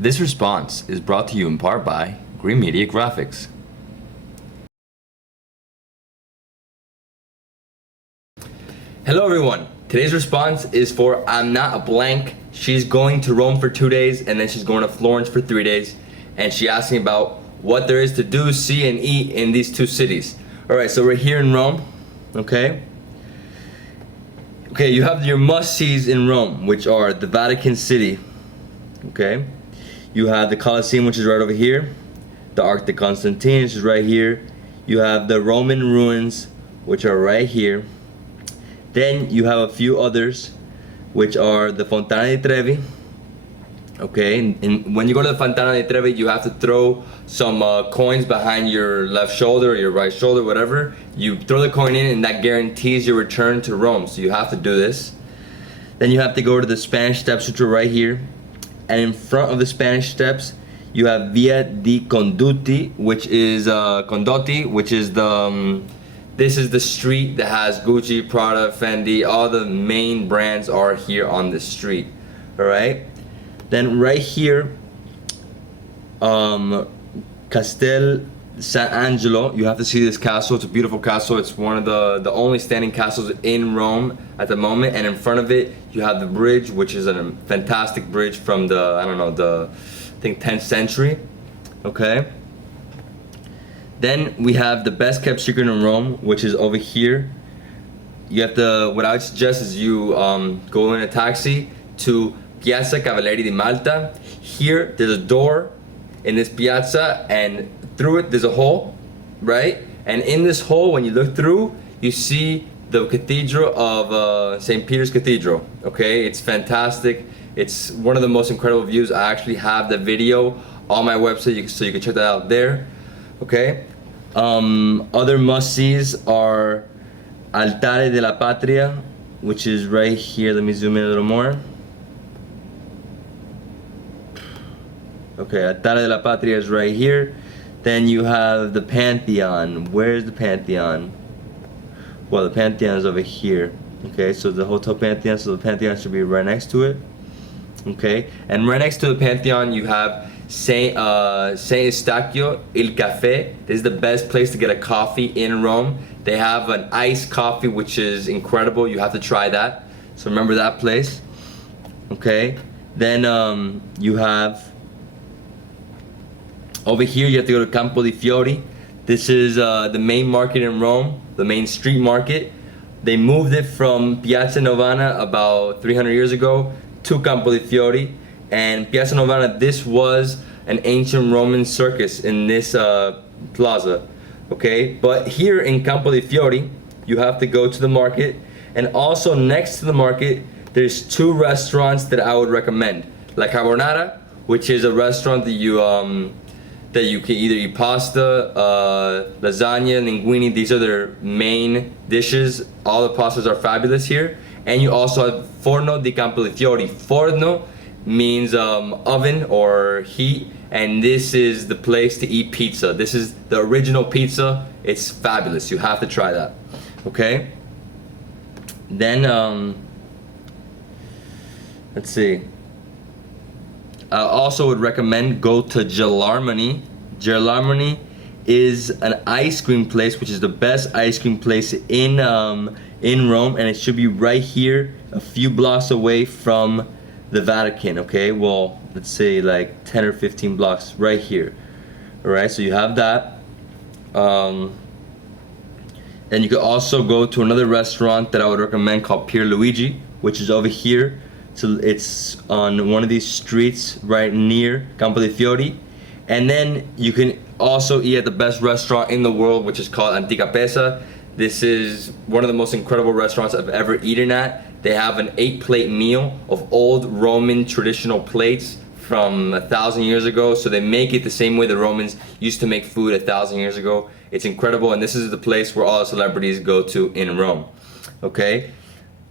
This response is brought to you in part by Green Media Graphics. Hello everyone, today's response is for I'm not a blank. She's going to Rome for 2 days and then she's going to Florence for 3 days, and she asked me about what there is to do, see, and eat in these two cities. Alright, so we're here in Rome, okay? Okay, you have your must-sees in Rome, which are the Vatican City, okay? You have the Colosseum, which is right over here. The Arc de Constantine, which is right here. You have the Roman ruins, which are right here. Then you have a few others, which are the Fontana di Trevi. Okay, and when you go to the Fontana di Trevi, you have to throw some coins behind your left shoulder or your right shoulder, whatever. You throw the coin in and that guarantees your return to Rome, so you have to do this. Then you have to go to the Spanish Steps, which are right here. And in front of the Spanish Steps, you have Via di Condotti, which is this is the street that has Gucci, Prada, Fendi, all the main brands are here on this street. All right. Then right here, Castel SantAngelo. You have to see this castle. It's a beautiful castle. It's one of the only standing castles in Rome at the moment. And in front of it, you have the bridge, which is a fantastic bridge from I think 10th century. Okay. Then we have the best kept secret in Rome, which is over here. You have to, what I would suggest is you go in a taxi to Piazza Cavalieri di Malta. Here, there's a door in this piazza, and through it, there's a hole, right? And in this hole, when you look through, you see the cathedral of St. Peter's Cathedral, okay? It's fantastic. It's one of the most incredible views. I actually have the video on my website, so you can check that out there, okay? Other must-sees are Altare della Patria, which is right here. Let me zoom in a little more. Okay, Altare della Patria is right here. Then you have the Pantheon. Where's the Pantheon? Well, the Pantheon is over here. Okay, so the Hotel Pantheon, so the Pantheon should be right next to it. Okay, and right next to the Pantheon you have Saint Eustachio Il Caffè. This is the best place to get a coffee in Rome. They have an iced coffee which is incredible. You have to try that. So remember that place. Okay, then you have over here, you have to go to Campofiori. This is the main market in Rome, the main street market. They moved it from Piazza Novana about 300 years ago to Campofiori. And Piazza Novana, this was an ancient Roman circus in this plaza, okay? But here in Campofiori, you have to go to the market. And also next to the market, there's two restaurants that I would recommend. La Carbonara, which is a restaurant that you can either eat pasta, lasagna, linguine. These are their main dishes. All the pastas are fabulous here. And you also have Forno di Campofiori. Forno means oven or heat, and this is the place to eat pizza. This is the original pizza. It's fabulous. You have to try that. Okay? Then, let's see. I also would recommend go to Gelarmoni. Gelarmoni is an ice cream place, which is the best ice cream place in Rome, and it should be right here, a few blocks away from the Vatican. Okay, well, let's say like 10 or 15 blocks right here. All right, so you have that. And you could also go to another restaurant that I would recommend called Pier Luigi, which is over here. So it's on one of these streets right near Campofiori. And then you can also eat at the best restaurant in the world, which is called Antica Pesa. This is one of the most incredible restaurants I've ever eaten at. They have an 8-plate meal of old Roman traditional plates from 1,000 years ago. So they make it the same way the Romans used to make food 1,000 years ago. It's incredible, and this is the place where all the celebrities go to in Rome. Okay?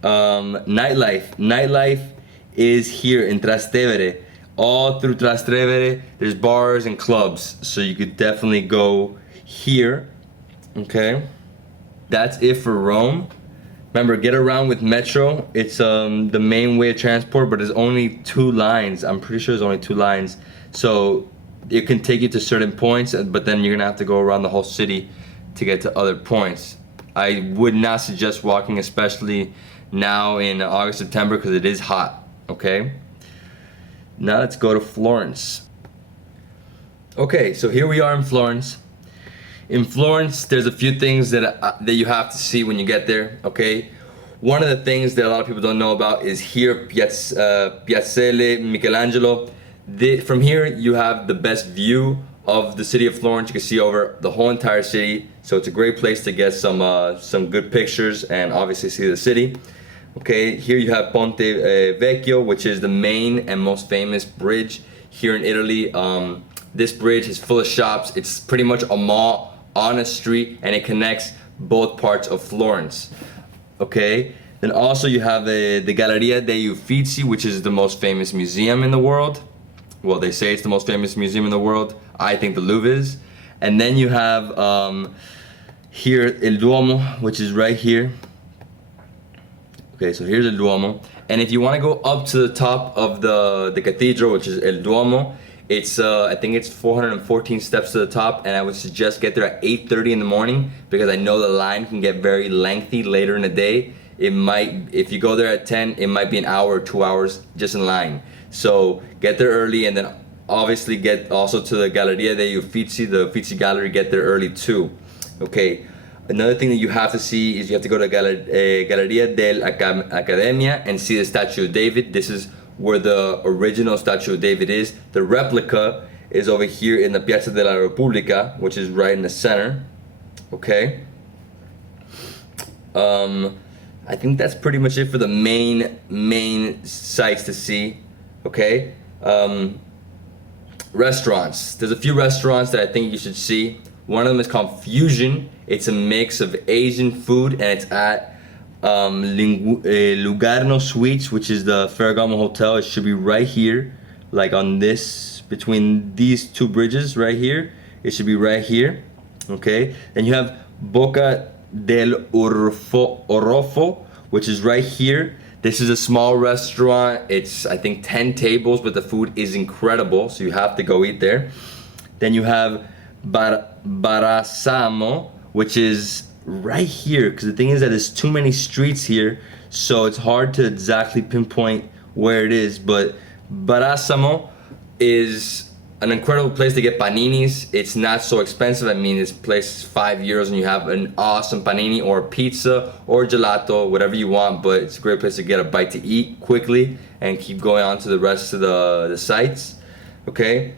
Nightlife. Nightlife is here in Trastevere. All through Trastevere, there's bars and clubs, so you could definitely go here. Okay? That's it for Rome. Remember, get around with Metro. It's the main way of transport, but there's only 2 lines. I'm pretty sure there's only 2 lines. So it can take you to certain points, but then you're gonna have to go around the whole city to get to other points. I would not suggest walking, especially now in August, September, because it is hot, okay? Now let's go to Florence. Okay, so here we are in Florence. In Florence, there's a few things that you have to see when you get there, okay? One of the things that a lot of people don't know about is here, Piazzale Michelangelo. From here, you have the best view of the city of Florence. You can see over the whole entire city, so it's a great place to get some good pictures and obviously see the city. Okay, here you have Ponte Vecchio, which is the main and most famous bridge here in Italy. This bridge is full of shops. It's pretty much a mall on a street, and it connects both parts of Florence. Okay, then also you have the Galleria degli Uffizi, which is the most famous museum in the world. Well, they say it's the most famous museum in the world. I think the Louvre is. And then you have here El Duomo, which is right here. Okay, so here's El Duomo. And if you want to go up to the top of the cathedral, which is El Duomo, it's I think it's 414 steps to the top, and I would suggest get there at 8:30 in the morning, because I know the line can get very lengthy later in the day. It might, if you go there at 10, it might be an hour or 2 hours just in line. So get there early, and then obviously get also to the Galleria degli Uffizi, the Uffizi Gallery, get there early too. Okay, another thing that you have to see is you have to go to Galleria dell'Accademia and see the statue of David. This is where the original statue of David is. The replica is over here in the Piazza della Repubblica, which is right in the center. Okay. I think that's pretty much it for the main sites to see. Okay. Restaurants. There's a few restaurants that I think you should see. One of them is called Fusion. It's a mix of Asian food, and it's at Lugarno Suites, which is the Ferragamo Hotel. It should be right here, like on this, between these 2 bridges right here. It should be right here. Okay. Then you have Boca del Orofo, which is right here. This is a small restaurant. It's, I think, 10 tables, but the food is incredible, so you have to go eat there. Then you have Barassamo, which is right here, because the thing is that there's too many streets here, so it's hard to exactly pinpoint where it is. But Barassamo is an incredible place to get paninis. It's not so expensive. I mean, this place is €5 and you have an awesome panini or pizza or gelato, whatever you want, but it's a great place to get a bite to eat quickly and keep going on to the rest of the sites. Okay,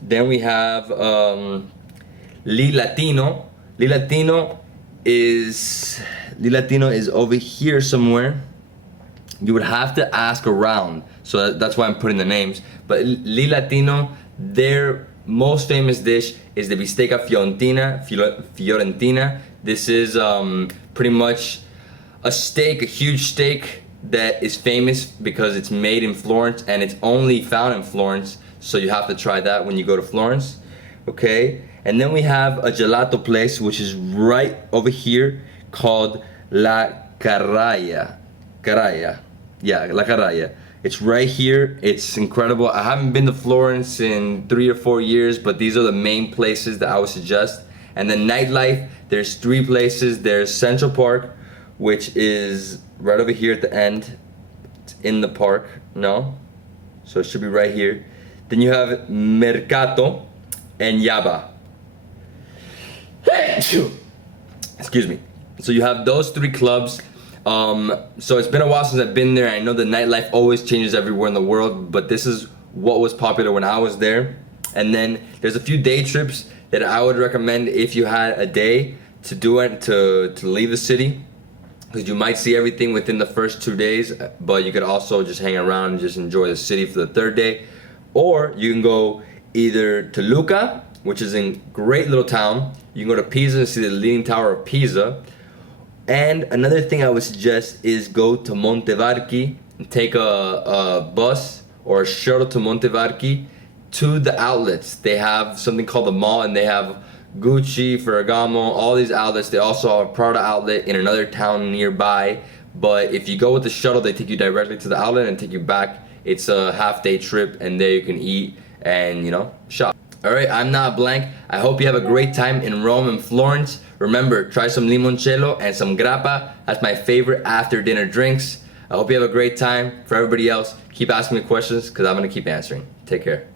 then we have Li Latino. Li Latino is over here somewhere. You would have to ask around, so that's why I'm putting the names. But Li Latino, their most famous dish is the bistecca fiorentina. This is pretty much a steak, a huge steak that is famous because it's made in Florence and it's only found in Florence. So you have to try that when you go to Florence. Okay, and then we have a gelato place which is right over here called La Carraya. Yeah, La Carraya. It's right here. It's incredible. I haven't been to Florence in 3 or 4 years, but these are the main places that I would suggest. And then Nightlife, there's 3 places. There's Central Park, which is right over here at the end. It's in the park, no? So it should be right here. Then you have Mercato and Yaba. Excuse me. So you have those 3 clubs. So it's been a while since I've been there. I know the nightlife always changes everywhere in the world, but this is what was popular when I was there. And then there's a few day trips that I would recommend if you had a day to do it, to leave the city, because you might see everything within the first 2 days, but you could also just hang around and just enjoy the city for the 3rd day. Or you can go either to Lucca, which is a great little town. You can go to Pisa and see the Leaning Tower of Pisa. And another thing I would suggest is go to Montevarchi and take a bus or a shuttle to Montevarchi to the outlets. They have something called the mall, and they have Gucci, Ferragamo, all these outlets. They also have a Prada outlet in another town nearby. But if you go with the shuttle, they take you directly to the outlet and take you back. It's a half-day trip, and there you can eat and, you know, shop. All right, I'm not blank. I hope you have a great time in Rome and Florence. Remember, try some limoncello and some grappa. That's my favorite after dinner drinks. I hope you have a great time. For everybody else, keep asking me questions because I'm gonna keep answering. Take care.